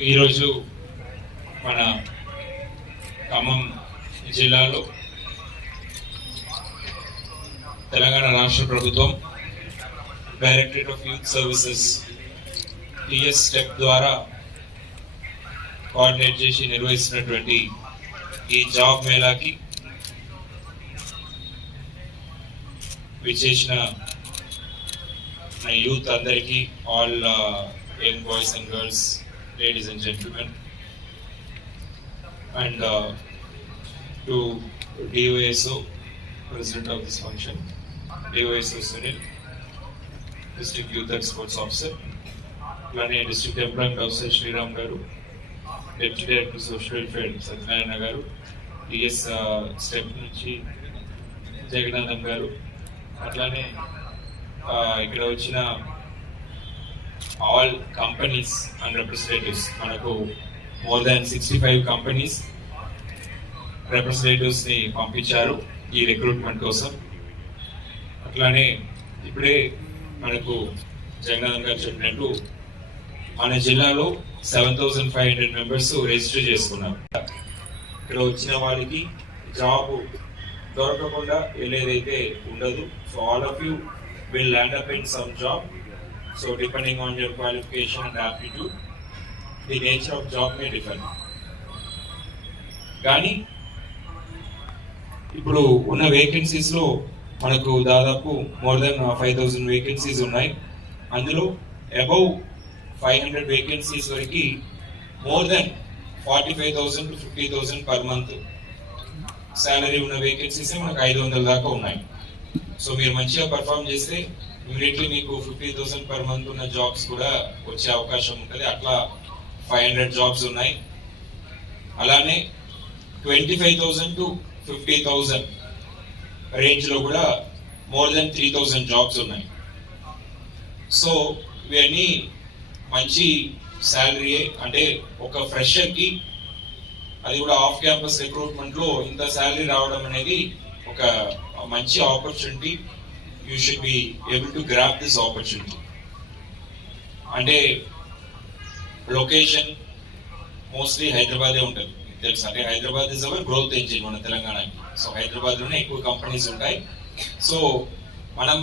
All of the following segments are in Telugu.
ఈరోజు మన ఖమ్మం జిల్లాలో తెలంగాణ రాష్ట్ర ప్రభుత్వం directorate of youth services TS step ద్వారా కోఆర్డినేట్ చేసి నిర్వహిస్తున్నటువంటి ఈ జాబ్ మేళాకి విచ్చేసిన యూత్ అందరికీ, all young boys and girls, ladies and gentlemen, and to DOSO, President of this function, DOSO Sunil, District Youth and Sports Officer, Lani District Employment Officer Sriram Garu, Deputy Director Social Welfare Satyanarayana Garu, DS Step నుంచి జగన్నాథం గారు, అట్లానే ఇక్కడ వచ్చిన all companies and representatives, manaku more than 65 companies representatives ni పంపించారు ఈ రిక్రూట్మెంట్ కోసం. అట్లానే ఇప్పుడే మనకు జగన్నాథన్ గారు చెప్పినట్టు మన జిల్లాలో 7,500 మెంబర్స్ రిజిస్టర్ చేసుకున్నారు. ఇక్కడ వచ్చిన వాళ్ళకి జాబ్ దొరకకుండా వెళ్ళేదైతే ఉండదు. So all of you will land up in some job. So depending on your qualification and aptitude, the nature of job may differ. కానీ ఇప్పుడు ఉన్న వేకెన్సీస్ లో మనకు దాదాపు మోర్ దెన్ 5,000 వేకెన్సీస్ ఉన్నాయి. అందులో అబౌవ్ 500 వేకెన్సీస్ వరకు more than 45,000 to 50,000 per month salary ఉన్న వేకెన్సీస్ మనకు 500 దాకా ఉన్నాయి. సో మీరు మంచిగా పర్ఫామ్ చేస్తే ఇమీడియట్లీ మీకు 50,000 పర్ మంత్ ఉన్న జాబ్స్ కూడా వచ్చే అవకాశం ఉంటుంది. అట్లా 500 జాబ్స్ ఉన్నాయి. అలానే 25,000 to 50,000 రేంజ్ లో కూడా మోర్ దెన్ 3,000 జాబ్స్ ఉన్నాయి. సో ఇవన్నీ మంచి శాలరీ. అంటే ఒక ఫ్రెషర్ కి, అది కూడా ఆఫ్ క్యాంపస్ రిక్రూట్మెంట్ లో ఇంత శాలరీ రావడం అనేది ఒక మంచి opportunity. You should be able to grab this opportunity. అంటే లొకేషన్ మోస్ట్లీ హైదరాబాదే ఉంటుంది తెలుసు. అంటే Hyderabad is our growth engine మన తెలంగాణకి. సో హైదరాబాద్ లోనే ఎక్కువ కంపెనీస్ ఉంటాయి. సో మనం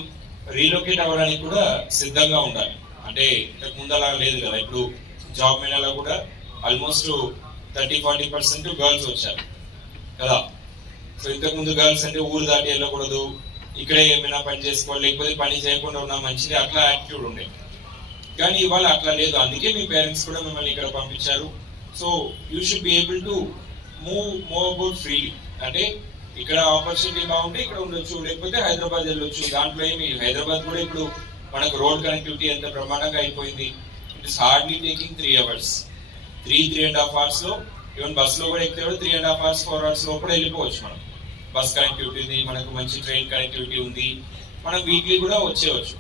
రీలొకేట్ అవ్వడానికి కూడా సిద్ధంగా ఉండాలి. అంటే ఇంతకు ముందు అలా లేదు కదా. ఇప్పుడు జాబ్ మేళాలో కూడా ఆల్మోస్ట్ 30-40% గర్ల్స్ వచ్చారు కదా. సో ఇంతకు ముందు గర్ల్స్ అంటే ఊరు దాటి వెళ్ళకూడదు, ఇక్కడే ఏమైనా పని చేసుకోవాలి, లేకపోతే పని చేయకుండా ఉన్నా మంచిది, అట్లా యాటిట్యూడ్ ఉండేది. కానీ ఇవాళ అట్లా లేదు. అందుకే మీ పేరెంట్స్ కూడా మిమ్మల్ని ఇక్కడ పంపించారు. So you should be able to move about freely. అంటే ఇక్కడ ఆపర్చునిటీ బాగుంటే ఇక్కడ ఉండొచ్చు, లేకపోతే హైదరాబాద్ వెళ్ళొచ్చు. దాంట్లో ఏమి హైదరాబాద్ కూడా ఇప్పుడు మనకు రోడ్ కనెక్టివిటీ ఎంత ప్రమాణంగా అయిపోయింది. It is hardly taking 3 hours, 3.5 hours లో, ఈవెన్ బస్ లో కూడా ఎక్కితే 3.5 hours 4 hours లో కూడా వెళ్ళిపోవచ్చు. మనం బస్ కనెక్టివిటీ ఉంది, మనకు మంచి ట్రైన్ కనెక్టివిటీ ఉంది. మనం వీక్లీ కూడా వచ్చేవచ్చు,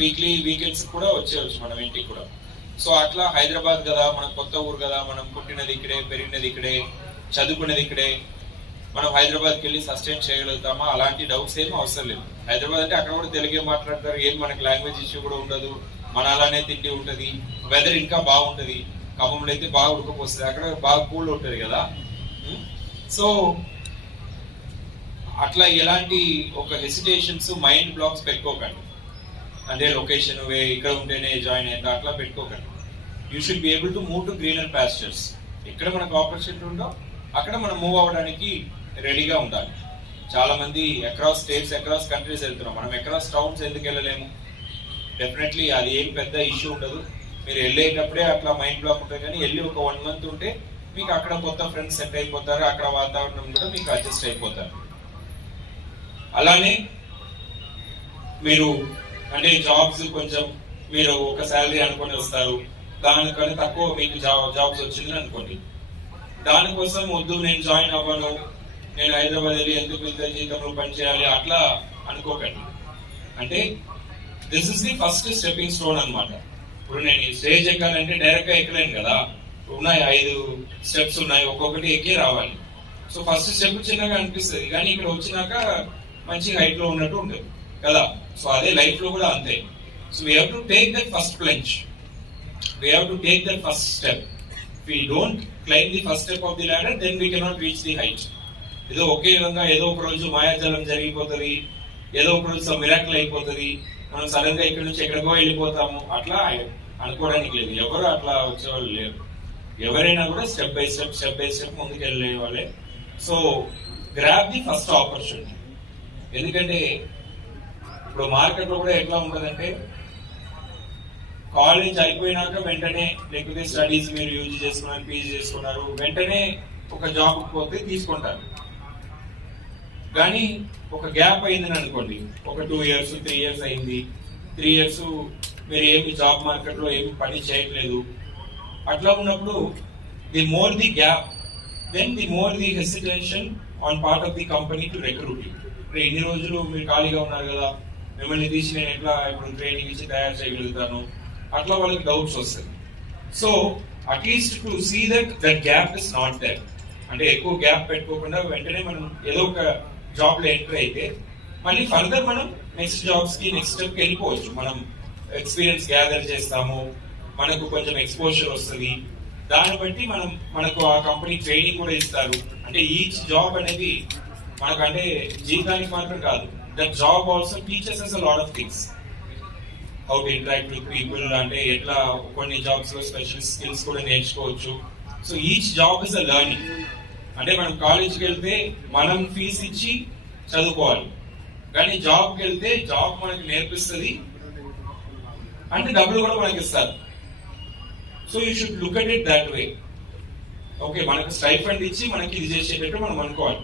వీక్లీ వీకెండ్స్ కూడా వచ్చేవచ్చు మనం ఇంటికి కూడా. సో అట్లా హైదరాబాద్ కదా, మన కొత్త ఊరు కదా, మనం పుట్టినది ఇక్కడే, పెరిగినది ఇక్కడే, చదువుకున్నది ఇక్కడే, మనం హైదరాబాద్కి వెళ్ళి సస్టైన్ చేయగలుగుతామా? అలాంటి డౌట్స్ ఏమీ అవసరం లేదు. హైదరాబాద్ అంటే అక్కడ కూడా తెలుగే మాట్లాడతారు, ఏం మనకి లాంగ్వేజ్ ఇష్యూ కూడా ఉండదు, మన అలానే తిండి ఉంటుంది, వెదర్ ఇంకా బాగుంటుంది. ఖమ్మంలో అయితే బాగా ఉడకపోస్తుంది, అక్కడ బాగా కూల్ ఉంటుంది కదా. సో అట్లా ఎలాంటి ఒక హెసిటేషన్స్, మైండ్ బ్లాక్స్ పెట్టుకోకండి. అంటే లొకేషన్ ఇక్కడ ఉంటేనే జాయిన్ అయ్యిందా అట్లా పెట్టుకోకండి. You should be able to move to greener pastures. ఎక్కడ మనకు ఆపర్చునిటీ ఉందో అక్కడ మనం మూవ్ అవ్వడానికి రెడీగా ఉండాలి. చాలా మంది అక్రాస్ స్టేట్స్, అక్రాస్ కంట్రీస్ వెళ్తున్నాం. మనం అక్రాస్ టౌన్స్ ఎందుకు వెళ్ళలేము? డెఫినెట్లీ అది ఏం పెద్ద ఇష్యూ ఉండదు. మీరు వెళ్ళేటప్పుడే అట్లా మైండ్ బ్లాక్ ఉంటుంది. కానీ వెళ్ళి ఒక 1 month ఉంటే మీకు అక్కడ కొత్త ఫ్రెండ్స్ సెట్ అయిపోతారు, అక్కడ వాతావరణం కూడా మీకు అడ్జస్ట్ అయిపోతారు. అలానే మీరు అంటే జాబ్స్ కొంచెం మీరు ఒక శాలరీ అనుకుని వస్తారు, దానికన్నా తక్కువ మీకు జాబ్స్ వచ్చింది అనుకోండి. దానికోసం వద్దు నేను జాయిన్ అవ్వను, నేను హైదరాబాద్ వెళ్ళి ఎందుకు ఇంత జీతంలో పని చేయాలి అట్లా అనుకోకండి. అంటే this is the first stepping stone అనమాట. ఇప్పుడు నేను ఈ స్టేజ్ ఎక్కాలంటే డైరెక్ట్ గా ఎక్కలేను కదా. ఉన్నాయి 5 స్టెప్స్ ఉన్నాయి, ఒక్కొక్కటి ఎక్కే రావాలి. సో ఫస్ట్ స్టెప్ చిన్నగా అనిపిస్తుంది, కానీ ఇక్కడ వచ్చినాక మంచి హైట్ లో ఉన్నట్టు ఉంటుంది కదా. సో అదే లైఫ్ లో కూడా అంతే. So we have to take that first plunge. we have to take that first step. If we don't climb the first step of the ladder, then we cannot reach the height. ఏదో ఒకే విధంగా ఏదో ఒక రోజు మాయాజాలం జరిగిపోతుంది, ఏదో ఒక రోజు మిరాకిల్ అయిపోతుంది, మనం సడన్ గా ఇక్కడ నుంచి ఎక్కడికో వెళ్ళిపోతాము, అట్లా అనుకోవడానికి లేదు. ఎవరు అట్లా వచ్చేవాళ్ళు లేరు. ఎవరైనా కూడా స్టెప్ బై స్టెప్ ముందుకు వెళ్ళే వాళ్ళే. So grab the first opportunity. ఎందుకంటే ఇప్పుడు మార్కెట్ లో కూడా ఎట్లా ఉంటుందంటే, కాలేజ్ అయిపోయినాక వెంటనే, లేకపోతే స్టడీస్ మీరు యూజ్ చేసుకున్నారు, పీజీ చేసుకున్నారు, వెంటనే ఒక జాబ్ పోతే తీసుకుంటారు. కానీ ఒక గ్యాప్ అయిందని అనుకోండి, ఒక 2 years 3 years అయింది, 3 years మీరు ఏమి జాబ్ మార్కెట్ లో ఏమి పని చేయట్లేదు. అట్లా ఉన్నప్పుడు the more the gap, then the more the hesitation on part of the company to recruit. ఇన్ని రోజులు మీరు ఖాళీగా ఉన్నారు కదా, మిమ్మల్ని తీసి నేను ఎట్లా ఇప్పుడు ట్రైనింగ్ ఇచ్చి తయారు చేయగలుగుతాను, అట్లా వాళ్ళకి డౌట్స్ వస్తాయి. So at least to see that gap is not there, అంటే ఎక్కువ గ్యాప్ పెట్టుకోకుండా వెంటనే మనం ఏదో ఒక జాబ్ లో ఎంటర్ అయితే మళ్ళీ ఫర్దర్ మనం నెక్స్ట్ జాబ్స్ కి నెక్స్ట్ స్టెప్ కి వెళ్ళిపోవచ్చు. మనం ఎక్స్పీరియన్స్ గ్యాదర్ చేస్తాము, మనకు కొంచెం ఎక్స్పోజర్ వస్తుంది, దాన్ని బట్టి మనకు ఆ కంపెనీ ట్రైనింగ్ కూడా ఇస్తారు. అంటే ఈచ్ జాబ్ అనేది మనకంటే జీవితానికి మాత్రం కాదు, that job also teachers us a lot of things. How to interact with people, అంటే ఎట్లా కొన్ని జాబ్స్ లో స్పెషల్ స్కిల్స్ కూడా నేర్చుకోవచ్చు. So each job is a learning. అంటే మనం కాలేజ్కి వెళ్తే మనం ఫీజు ఇచ్చి చదువుకోవాలి, కానీ జాబ్కి వెళ్తే జాబ్ మనకి నేర్పిస్తుంది, అంటే డబ్బులు కూడా మనకి ఇస్తారు. So you should look at it that way. Okay, మనకు స్టైఫండ్ ఇచ్చి మనకి ఇది చేసేటట్టు మనం అనుకోవాలి.